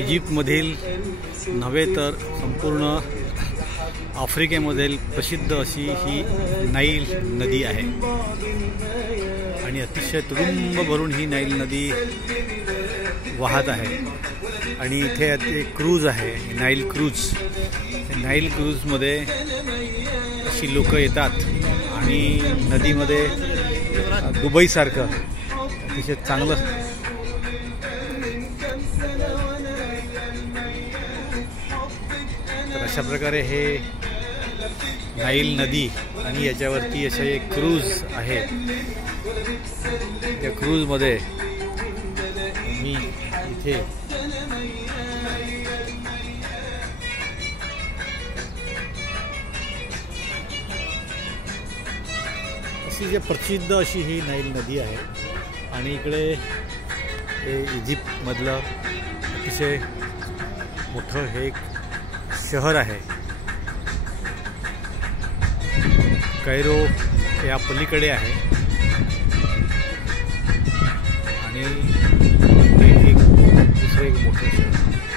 इजिप्तमधील नव्हे तर संपूर्ण आफ्रिकेमधील प्रसिद्ध अशी ही नाईल नदी आहे आणि अतिशय तुडुंब भरून ही नाईल नदी वाहत आहे आणि इथे एक क्रूज आहे, नाईल क्रूज. नाईल क्रूजमध्ये अशी लोक येतात आणि नदीमध्ये दुबईसारखं अतिशय चांगलं तर अशा प्रकारे हे नाईल नदी आणि याच्यावरती असे एक क्रूज आहे. त्या क्रूजमध्ये मी इथे अशी प्रसिद्ध अशी ही नाईल नदी आहे आणि इकडे हे इजिप्तमधलं अतिशय मोठं हे एक शहर आहे. कैरो या पलीकडे आहे आणि हे एक दुसरं एक मोठं शहर.